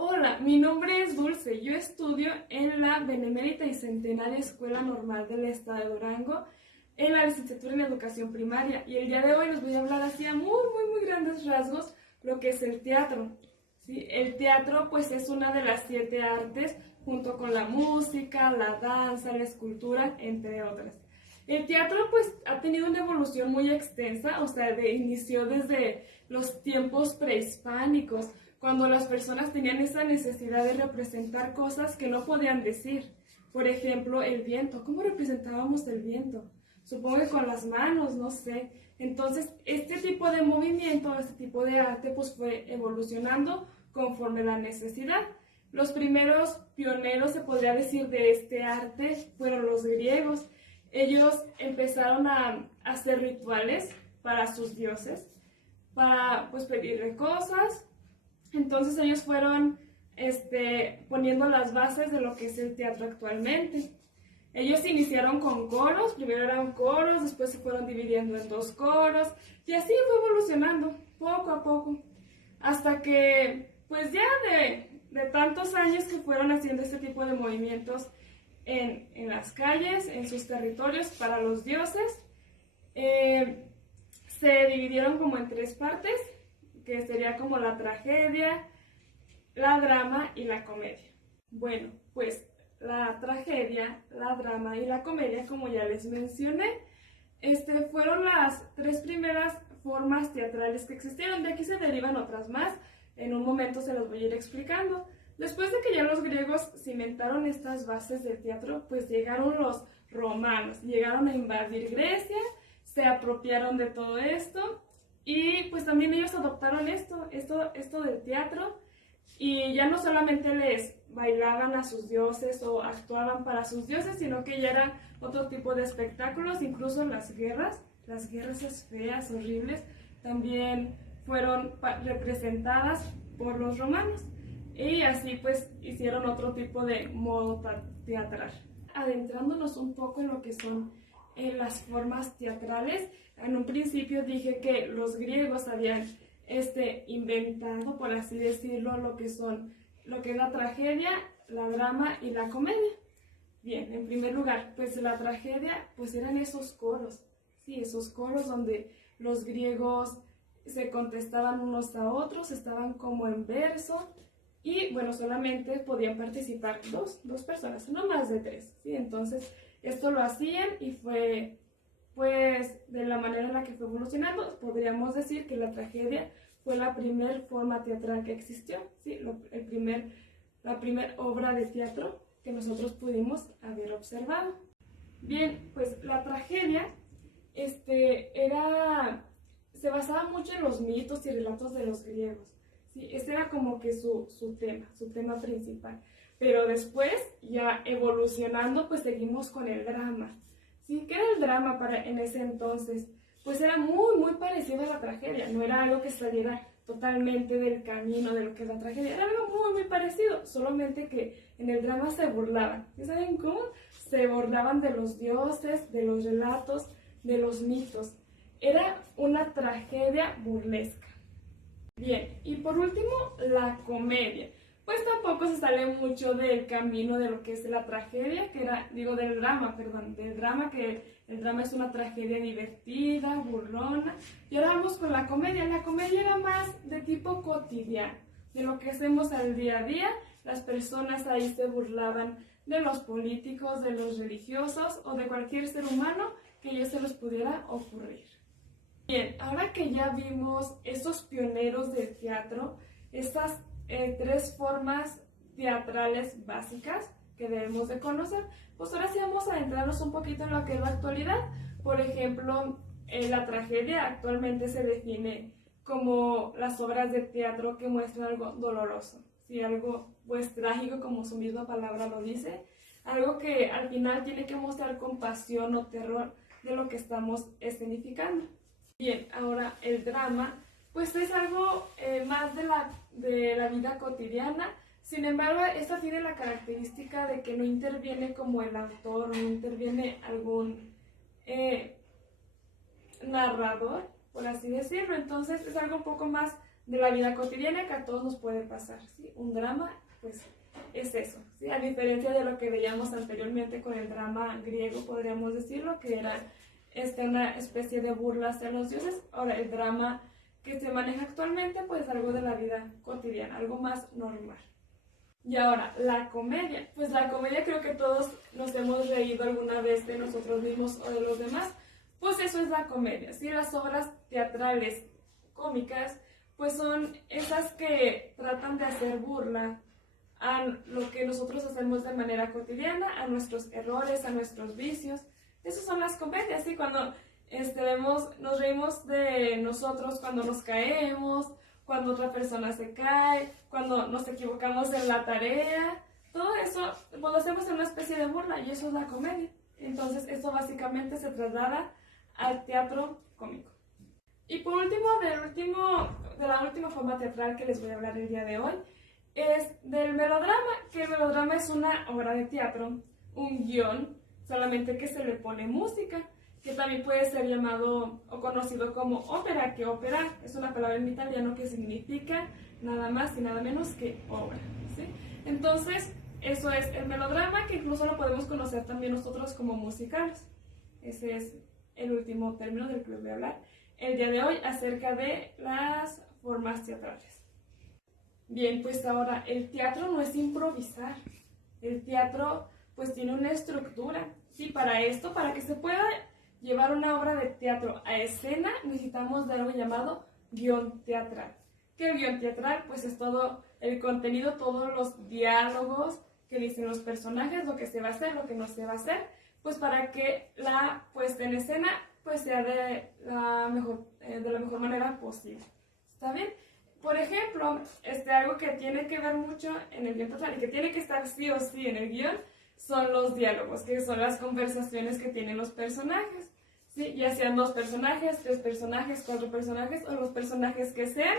Hola, mi nombre es Dulce. Yo estudio en la Benemérita y Centenaria Escuela Normal del Estado de Durango en la licenciatura en Educación Primaria. Y el día de hoy les voy a hablar así a muy grandes rasgos lo que es el teatro. ¿Sí? El teatro pues es una de las 7 artes junto con la música, la danza, la escultura, entre otras. El teatro pues ha tenido una evolución muy extensa, o sea, inició desde los tiempos prehispánicos, cuando las personas tenían esa necesidad de representar cosas que no podían decir. Por ejemplo, el viento. ¿Cómo representábamos el viento? Supongo que con las manos, no sé. Entonces, este tipo de movimiento, este tipo de arte, pues fue evolucionando conforme la necesidad. Los primeros pioneros, se podría decir, de este arte fueron los griegos. Ellos empezaron a hacer rituales para sus dioses, para pues pedirle cosas. Entonces ellos fueron poniendo las bases de lo que es el teatro actualmente. Ellos iniciaron con coros, primero eran coros, después se fueron dividiendo en 2 coros, y así fue evolucionando, poco a poco, hasta que, pues ya de tantos años que fueron haciendo este tipo de movimientos en las calles, en sus territorios, para los dioses, se dividieron como en 3 partes, que sería como la tragedia, la drama y la comedia. Bueno, pues la tragedia, la drama y la comedia, como ya les mencioné, fueron las 3 primeras formas teatrales que existieron. De aquí se derivan otras más, en un momento se las voy a ir explicando. Después de que ya los griegos cimentaron estas bases del teatro, pues llegaron los romanos, llegaron a invadir Grecia, se apropiaron de todo esto y pues también ellos adoptaron esto del teatro, y ya no solamente les bailaban a sus dioses o actuaban para sus dioses, sino que ya era otro tipo de espectáculos. Incluso las guerras feas, horribles, también fueron representadas por los romanos. Y así pues hicieron otro tipo de modo teatral. Adentrándonos un poco en lo que son las formas teatrales, en un principio dije que los griegos habían inventado, por así decirlo, lo que es la tragedia, la drama y la comedia. Bien, en primer lugar, pues la tragedia, pues eran esos coros, sí, esos coros donde los griegos se contestaban unos a otros, estaban como en verso, y bueno, solamente podían participar dos personas, no más de 3, ¿sí? Entonces, esto lo hacían y fue, pues, de la manera en la que fue evolucionando, podríamos decir que la tragedia fue la primera forma teatral que existió, ¿sí? La primera obra de teatro que nosotros pudimos haber observado. Bien, pues la tragedia se basaba mucho en los mitos y relatos de los griegos. ¿Sí? Ese era como que su tema principal. Pero después, ya evolucionando, pues seguimos con el drama. ¿Sí? ¿Qué era el drama en ese entonces? Pues era muy parecido a la tragedia. No era algo que saliera totalmente del camino de lo que es la tragedia. Era algo muy parecido, solamente que en el drama se burlaban. ¿Sí saben cómo? Se burlaban de los dioses, de los relatos, de los mitos. Era una tragedia burlesca. Bien, y por último, la comedia. Pues tampoco se sale mucho del camino de lo que es la tragedia, del drama, que el drama es una tragedia divertida, burlona. Y ahora vamos con la comedia. La comedia era más de tipo cotidiano, de lo que hacemos al día a día. Las personas ahí se burlaban de los políticos, de los religiosos o de cualquier ser humano que ya se les pudiera ocurrir. Bien, ahora que ya vimos esos pioneros del teatro, estas 3 formas teatrales básicas que debemos de conocer, pues ahora sí vamos a adentrarnos un poquito en lo que es la actualidad. Por ejemplo, la tragedia actualmente se define como las obras de teatro que muestran algo doloroso, ¿sí? Algo pues trágico, como su misma palabra lo dice, algo que al final tiene que mostrar compasión o terror de lo que estamos escenificando. Bien, ahora el drama, pues es algo más de la vida cotidiana. Sin embargo, esta tiene la característica de que no interviene como el autor, no interviene algún narrador, por así decirlo. Entonces es algo un poco más de la vida cotidiana que a todos nos puede pasar, ¿sí? Un drama, pues, es eso, ¿sí? A diferencia de lo que veíamos anteriormente con el drama griego, podríamos decirlo, que era una especie de burla hacia los dioses. Ahora, el drama que se maneja actualmente, pues, algo de la vida cotidiana, algo más normal. Y ahora, la comedia. Pues la comedia creo que todos nos hemos reído alguna vez de nosotros mismos o de los demás. Pues eso es la comedia, ¿sí? Las obras teatrales cómicas, pues son esas que tratan de hacer burla a lo que nosotros hacemos de manera cotidiana, a nuestros errores, a nuestros vicios. Esas son las comedias, ¿sí? Cuando nos reímos de nosotros cuando nos caemos, cuando otra persona se cae, cuando nos equivocamos en la tarea. Todo eso pues, lo hacemos en una especie de burla y eso es la comedia. Entonces, eso básicamente se traslada al teatro cómico. Y por último, de la última forma teatral que les voy a hablar el día de hoy, es del melodrama, que el melodrama es una obra de teatro, un guión, solamente que se le pone música, que también puede ser llamado o conocido como ópera, que ópera es una palabra en italiano que significa nada más y nada menos que obra, ¿sí? Entonces, eso es el melodrama, que incluso lo podemos conocer también nosotros como musicales. Ese es el último término del que les voy a hablar el día de hoy acerca de las formas teatrales. Bien, pues ahora, el teatro no es improvisar. El teatro pues tiene una estructura. Sí, para esto, para que se pueda llevar una obra de teatro a escena, necesitamos de algo llamado guión teatral. ¿Qué guión teatral? Pues es todo el contenido, todos los diálogos que dicen los personajes, lo que se va a hacer, lo que no se va a hacer, pues para que la puesta en escena pues sea de la mejor manera posible. ¿Está bien? Por ejemplo, algo que tiene que ver mucho en el guión teatral y que tiene que estar sí o sí en el guión son los diálogos, que son las conversaciones que tienen los personajes, ¿sí? Ya sean 2 personajes, 3 personajes, 4 personajes o los personajes que sean,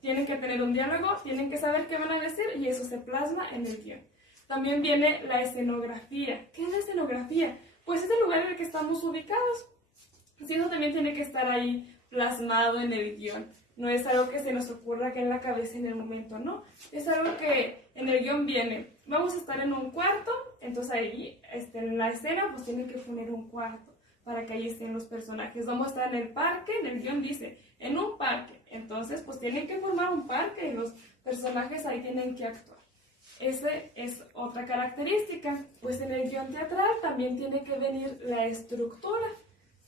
tienen que tener un diálogo, tienen que saber qué van a decir y eso se plasma en el guión. También viene la escenografía. ¿Qué es la escenografía? Pues es el lugar en el que estamos ubicados. Sí, eso también tiene que estar ahí plasmado en el guión. No es algo que se nos ocurra acá en la cabeza en el momento, ¿no? Es algo que en el guión viene. Vamos a estar en un cuarto, entonces ahí en la escena pues tiene que poner un cuarto para que ahí estén los personajes. Vamos a estar en el parque, en el guión dice, en un parque. Entonces pues tienen que formar un parque y los personajes ahí tienen que actuar. Esa es otra característica. Pues en el guión teatral también tiene que venir la estructura.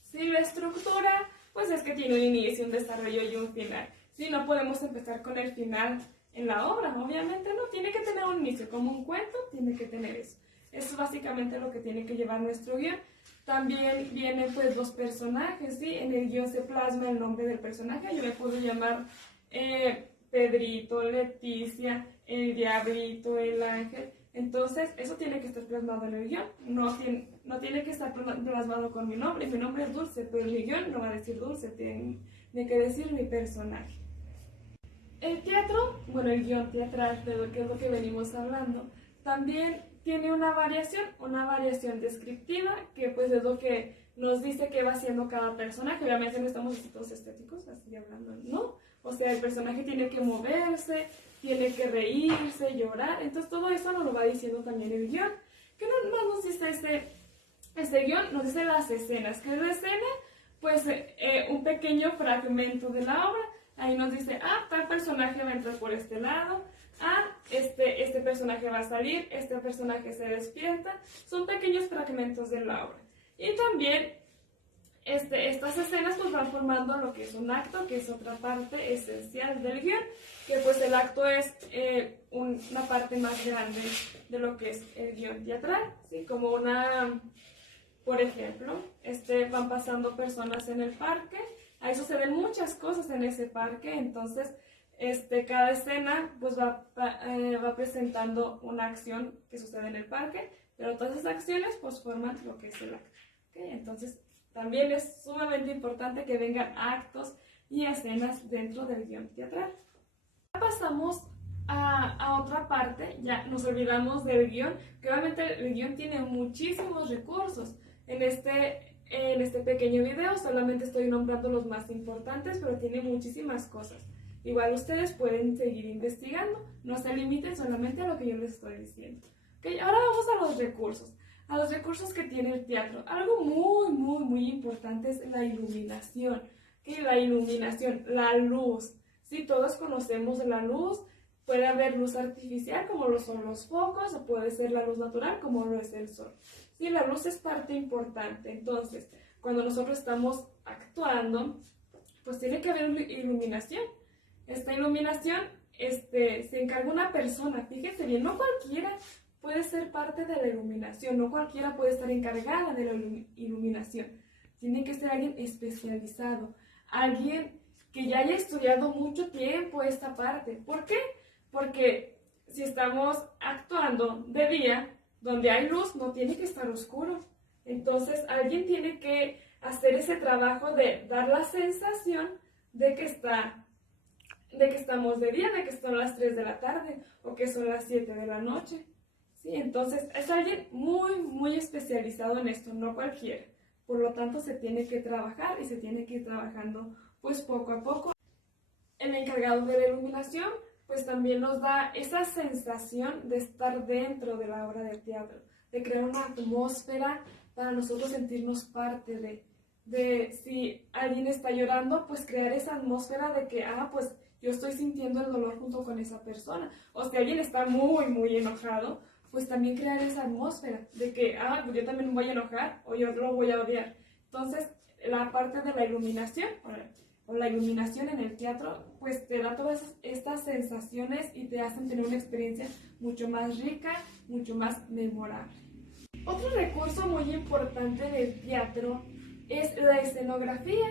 Sí, la estructura, pues es que tiene un inicio, un desarrollo y un final. Sí, no podemos empezar con el final en la obra, obviamente no. Tiene que tener un inicio, como un cuento, tiene que tener eso. Eso es básicamente lo que tiene que llevar nuestro guión. También vienen pues los personajes, ¿sí? En el guión se plasma el nombre del personaje. Yo le puedo llamar Pedrito, Leticia, el Diablito, el Ángel. Entonces, eso tiene que estar plasmado en el guión. No tiene que estar plasmado con mi nombre. Mi nombre es Dulce, pero mi guión no va a decir Dulce, tiene que decir mi personaje. El teatro, bueno, el guión teatral, que es lo que venimos hablando, también tiene una variación descriptiva, que pues es lo que nos dice qué va haciendo cada personaje. Obviamente no estamos todos estéticos, así hablando, ¿no? O sea, el personaje tiene que moverse, tiene que reírse, llorar. Entonces todo eso nos lo va diciendo también el guión. ¿Qué más nos dice este guión? Nos dice las escenas. ¿Qué es la escena? Pues un pequeño fragmento de la obra. Ahí nos dice, tal personaje va a entrar por este lado. Este personaje va a salir, este personaje se despierta. Son pequeños fragmentos de la obra. Y también estas escenas pues van formando lo que es un acto, que es otra parte esencial del guión, que pues el acto es una parte más grande de lo que es el guión teatral, ¿sí? Como por ejemplo, van pasando personas en el parque, ahí suceden muchas cosas en ese parque, entonces cada escena pues va presentando una acción que sucede en el parque, pero todas esas acciones pues forman lo que es el acto, ¿okay? Entonces también es sumamente importante que vengan actos y escenas dentro del guión teatral. Pasamos a otra parte, ya nos olvidamos del guión, que obviamente el guión tiene muchísimos recursos. En este pequeño video solamente estoy nombrando los más importantes, pero tiene muchísimas cosas. Igual ustedes pueden seguir investigando, no se limiten solamente a lo que yo les estoy diciendo. ¿Okay? Ahora vamos a los recursos que tiene el teatro. Algo muy importante es la iluminación. ¿Okay? La iluminación, la luz. Si todos conocemos la luz, puede haber luz artificial como lo son los focos, o puede ser la luz natural como lo es el sol. Sí, la luz es parte importante. Entonces, cuando nosotros estamos actuando, pues tiene que haber iluminación. Esta iluminación se encarga una persona, fíjense bien, no cualquiera puede ser parte de la iluminación, no cualquiera puede estar encargada de la iluminación. Tiene que ser alguien especializado, alguien que ya haya estudiado mucho tiempo esta parte. ¿Por qué? Porque si estamos actuando de día, donde hay luz, no tiene que estar oscuro. Entonces, alguien tiene que hacer ese trabajo de dar la sensación de que estamos de día, de que son las 3 de la tarde o que son las 7 de la noche. ¿Sí? Entonces, es alguien muy especializado en esto, no cualquiera. Por lo tanto, se tiene que trabajar y se tiene que ir trabajando pues poco a poco. El encargado de la iluminación pues también nos da esa sensación de estar dentro de la obra de teatro, de crear una atmósfera para nosotros sentirnos parte de si alguien está llorando, pues crear esa atmósfera de que, pues yo estoy sintiendo el dolor junto con esa persona. O si alguien está muy enojado, pues también crear esa atmósfera de que, pues yo también me voy a enojar o yo lo voy a odiar. Entonces, la parte de la iluminación, o la iluminación en el teatro, pues te da todas estas sensaciones y te hacen tener una experiencia mucho más rica, mucho más memorable. Otro recurso muy importante del teatro es la escenografía.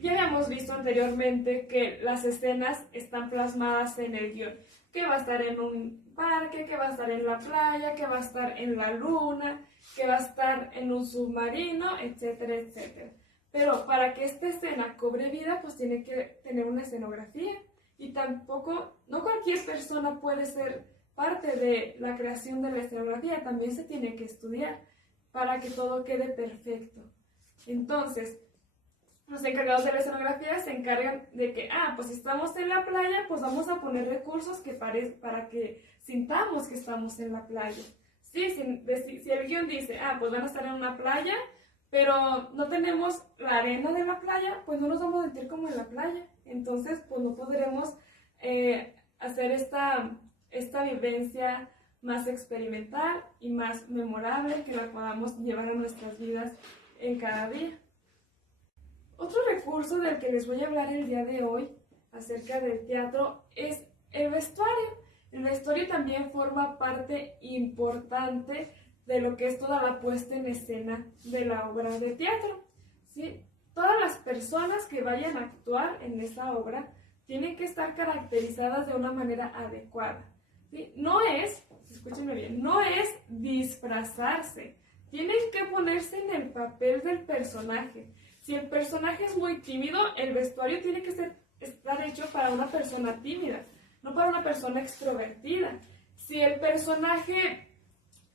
Ya habíamos visto anteriormente que las escenas están plasmadas en el guión, que va a estar en un parque, que va a estar en la playa, que va a estar en la luna, que va a estar en un submarino, etcétera, etcétera. Pero para que esta escena cobre vida, pues tiene que tener una escenografía. Y tampoco, no cualquier persona puede ser parte de la creación de la escenografía, también se tiene que estudiar para que todo quede perfecto. Entonces, los encargados de la escenografía se encargan de que, pues si estamos en la playa, pues vamos a poner recursos para que sintamos que estamos en la playa. Sí, si el guión dice, pues van a estar en una playa, pero no tenemos la arena de la playa, pues no nos vamos a sentir como en la playa. Entonces, pues no podremos hacer esta vivencia más experimental y más memorable que la podamos llevar a nuestras vidas en cada día. Otro recurso del que les voy a hablar el día de hoy acerca del teatro es el vestuario. El vestuario también forma parte importante de lo que es toda la puesta en escena de la obra de teatro. ¿Sí? Todas las personas que vayan a actuar en esta obra tienen que estar caracterizadas de una manera adecuada. ¿Sí? No es, escúchenme bien, no es disfrazarse. Tienen que ponerse en el papel del personaje. Si el personaje es muy tímido, el vestuario tiene que estar hecho para una persona tímida, no para una persona extrovertida. Si el personaje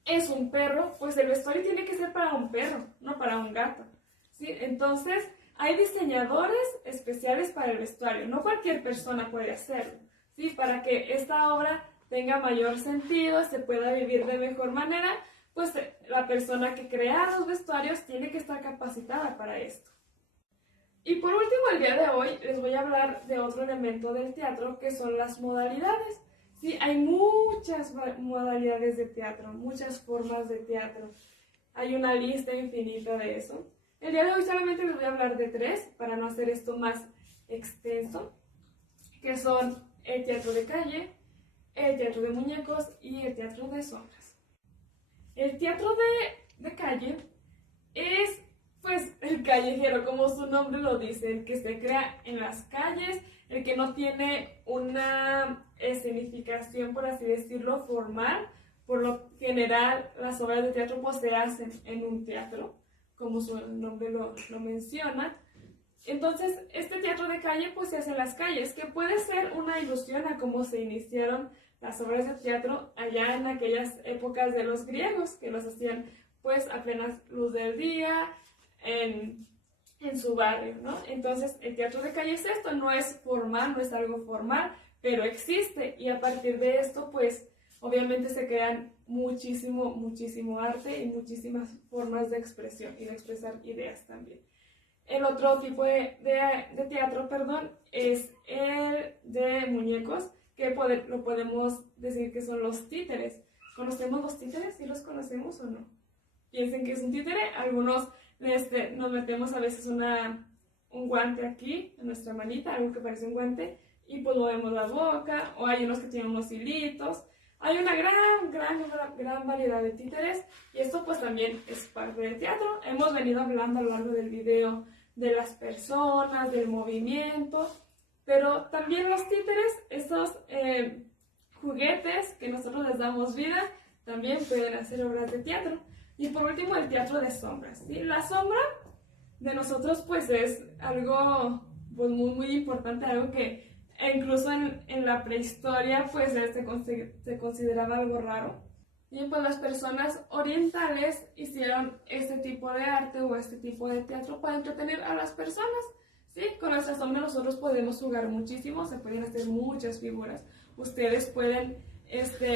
es un perro, pues el vestuario tiene que ser para un perro, no para un gato. ¿Sí? Entonces, hay diseñadores especiales para el vestuario. No cualquier persona puede hacerlo. ¿Sí? Para que esta obra tenga mayor sentido, se pueda vivir de mejor manera, pues la persona que crea los vestuarios tiene que estar capacitada para esto. Y por último, el día de hoy les voy a hablar de otro elemento del teatro que son las modalidades. Sí, hay muchas modalidades de teatro, muchas formas de teatro. Hay una lista infinita de eso. El día de hoy solamente les voy a hablar de 3 para no hacer esto más extenso, que son el teatro de calle, el teatro de muñecos y el teatro de sombras. El teatro de calle es pues el callejero, como su nombre lo dice, el que se crea en las calles, el que no tiene una escenificación, por así decirlo, formal. Por lo general, las obras de teatro pues se hacen en un teatro, como su nombre lo menciona. Entonces, este teatro de calle pues se hace en las calles, que puede ser una ilusión a cómo se iniciaron las obras de teatro allá en aquellas épocas de los griegos, que los hacían pues a plena luz del día, en en su barrio, ¿no? Entonces, el teatro de calle es esto, no es formal, no es algo formal, pero existe y a partir de esto, pues, obviamente se crean muchísimo arte y muchísimas formas de expresión y de expresar ideas también. El otro tipo de teatro, perdón, es el de muñecos, que lo podemos decir que son los títeres. ¿Conocemos los títeres? ¿Sí los conocemos o no? Piensen que es un títere. Algunos nos metemos a veces un guante aquí, en nuestra manita, algo que parece un guante, y pues movemos la boca, o hay unos que tienen unos hilitos. Hay una gran variedad de títeres, y esto pues también es parte del teatro. Hemos venido hablando a lo largo del video de las personas, del movimiento, pero también los títeres, estos juguetes que nosotros les damos vida, también pueden hacer obras de teatro. Y por último, el teatro de sombras, ¿sí? La sombra de nosotros pues es algo pues, muy importante, algo que incluso en la prehistoria pues se consideraba algo raro. Y pues las personas orientales hicieron este tipo de arte o este tipo de teatro para entretener a las personas. ¿Sí? Con nuestra sombra nosotros podemos jugar muchísimo, se pueden hacer muchas figuras. Ustedes pueden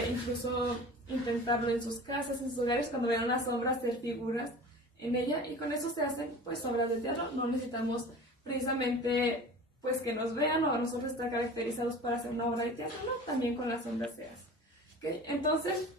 incluso intentarlo en sus casas, en sus hogares, cuando vean una sombra, hacer figuras en ella, y con eso se hacen pues obras de teatro. No necesitamos precisamente pues que nos vean o nosotros estar caracterizados para hacer una obra de teatro, no, también con las sombras se hace. ¿Okay? Entonces,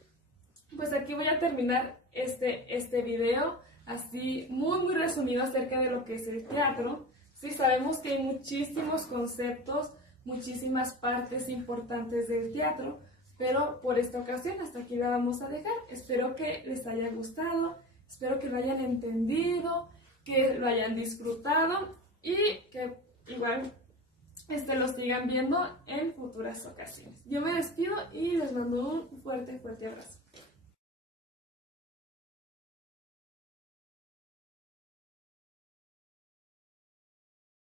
pues aquí voy a terminar este video así muy resumido acerca de lo que es el teatro. Sí, sabemos que hay muchísimos conceptos, muchísimas partes importantes del teatro, pero por esta ocasión hasta aquí la vamos a dejar. Espero que les haya gustado, espero que lo hayan entendido, que lo hayan disfrutado y que igual lo sigan viendo en futuras ocasiones. Yo me despido y les mando un fuerte abrazo.